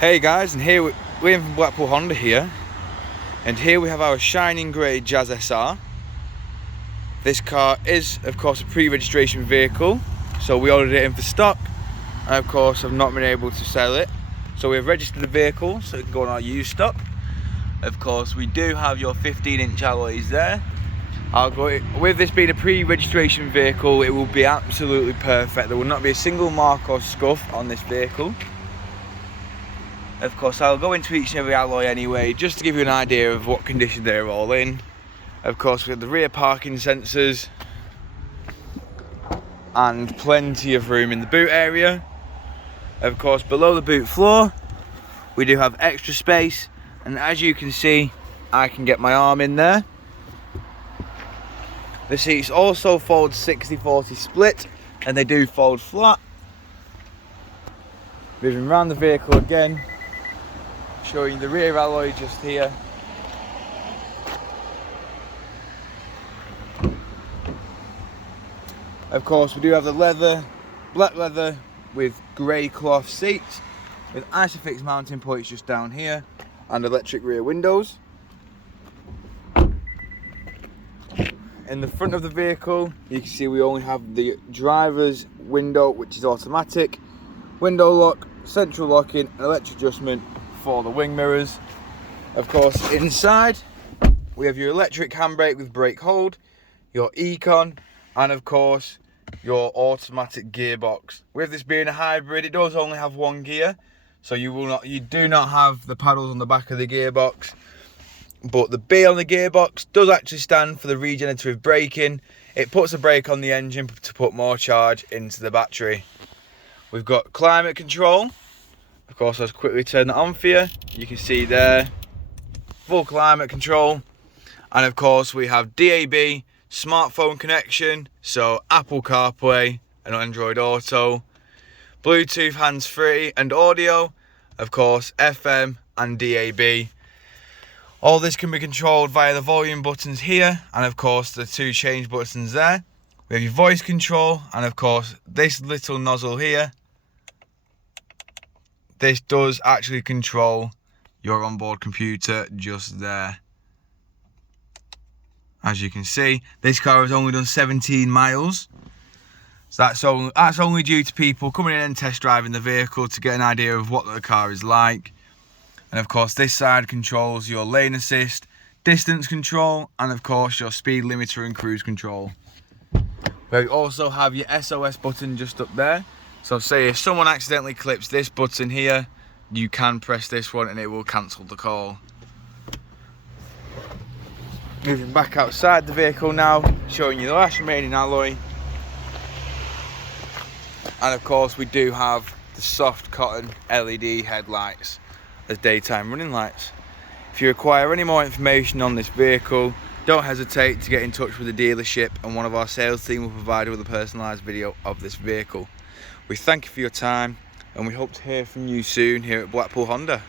Hey guys, and here we're from Blackpool Honda here, and here we have our shining grey Jazz SR. This car is of course a pre-registration vehicle, so we ordered it in for stock, and of course I've not been able to sell it, so we've registered the vehicle so it can go on our used stock. Of course we do have your 15-inch alloys there. With this being a pre-registration vehicle, it will be absolutely perfect. There will not be a single mark or scuff on this vehicle. Of course, I'll go into each and every alloy anyway, just to give you an idea of what condition they're all in. Of course, we have the rear parking sensors and plenty of room in the boot area. Of course, below the boot floor, we do have extra space, and as you can see, I can get my arm in there. The seats also fold 60-40 split, and they do fold flat. Moving around the vehicle again, showing the rear alloy just here. Of course, we do have the leather, black leather with grey cloth seats with Isofix mounting points just down here, and electric rear windows. In the front of the vehicle, you can see we only have the driver's window, which is automatic, window lock, central locking, and electric adjustment for the wing mirrors. Of course, inside we have your electric handbrake with brake hold, your Econ, and of course your automatic gearbox. With this being a hybrid, it does only have one gear, so you do not have the paddles on the back of the gearbox, but the B on the gearbox does actually stand for the regenerative braking. It puts a brake on the engine to put more charge into the battery. We've got climate control. Of course, I'll quickly turn that on for you. You can see there, full climate control. And of course, we have DAB, smartphone connection, so Apple CarPlay and Android Auto, Bluetooth hands-free and audio, of course, FM and DAB. All this can be controlled via the volume buttons here, and of course, the two change buttons there. We have your voice control, and of course, this little nozzle here. This does actually control your onboard computer just there. As you can see, this car has only done 17 miles. So that's only due to people coming in and test driving the vehicle to get an idea of what the car is like. And of course, this side controls your lane assist, distance control, and of course your speed limiter and cruise control. We also have your SOS button just up there. So say if someone accidentally clips this button here, you can press this one and it will cancel the call. Moving back outside the vehicle now, showing you the last remaining alloy. And of course we do have the soft cotton LED headlights as daytime running lights. If you require any more information on this vehicle, don't hesitate to get in touch with the dealership, and one of our sales team will provide you with a personalised video of this vehicle. We thank you for your time, and we hope to hear from you soon here at Blackpool Honda.